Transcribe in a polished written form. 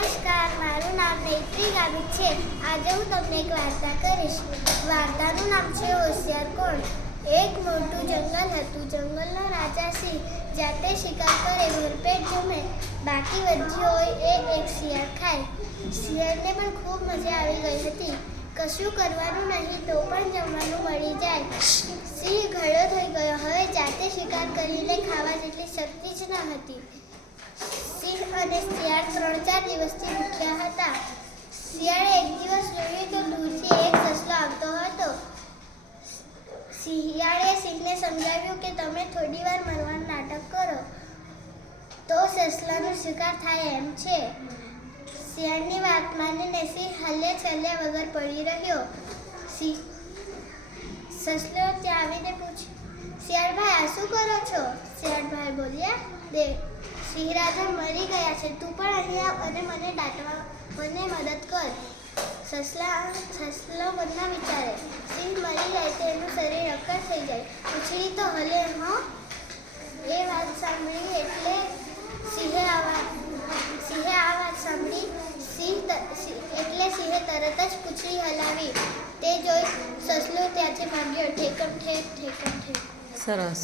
નમસ્કાર, મારું નામ મૈત્રી ગામિત છે. આજે હું તમને એક વાર્તા કરીશ. વાર્તાનું નામ છે હોશિયાર કોણ. એક મોટું જંગલ હતું. જંગલનો રાજા સિંહ જાતે શિકાર કરે, ભરપેટ જમે, બાકી વધ્યું હોય એ એક શિયાળ ખાય. શિયાળને પણ ખૂબ મજા આવી ગઈ હતી. કશું કરવાનું નહીં તો પણ જમવાનું મળી જાય. સિંહ ઘડો થઈ ગયો. હવે જાતે શિકાર કરીને ખાવા જેટલી શક્તિ જ ન હતી. સિંહ અને શિયાળ 3-4 દિવસથી ભૂખ્યા હતા. શિયાળે એક દિવસ જોયું તો દૂરથી એક સસલો આવતો હતો. શિયાળે સિંહને સમજાવ્યું કે તમે થોડી વાર મરવાનું નાટક કરો તો સસલાનો શિકાર થાય એમ છે. શિયાળની વાત માનીને સિંહ હલ્લે ચલ્લે વગર પડી રહ્યો. સસલો ત્યાં આવીને પૂછ્યું, શિયાળભાઈ આ શું કરો છો? શિયાળભાઈ બોલ્યા, દેખ સિંહ રાજા મરી ગયા છે, તું પણ અહીં આવ અને મને મદદ કર. સસલો મનમાં વિચારે, સિંહ મરી જાય તો એનું શરીર અક્કર થઈ જાય, પૂંછડી તો હલે હો. એ વાત સાંભળી એટલે સિંહે તરત જ પૂંછડી હલાવી. તે જોઈ સસલો ત્યાંથી ભાગ્યો. ઠેકમ ઠેક ઠેકમ ઠેક. સરસ.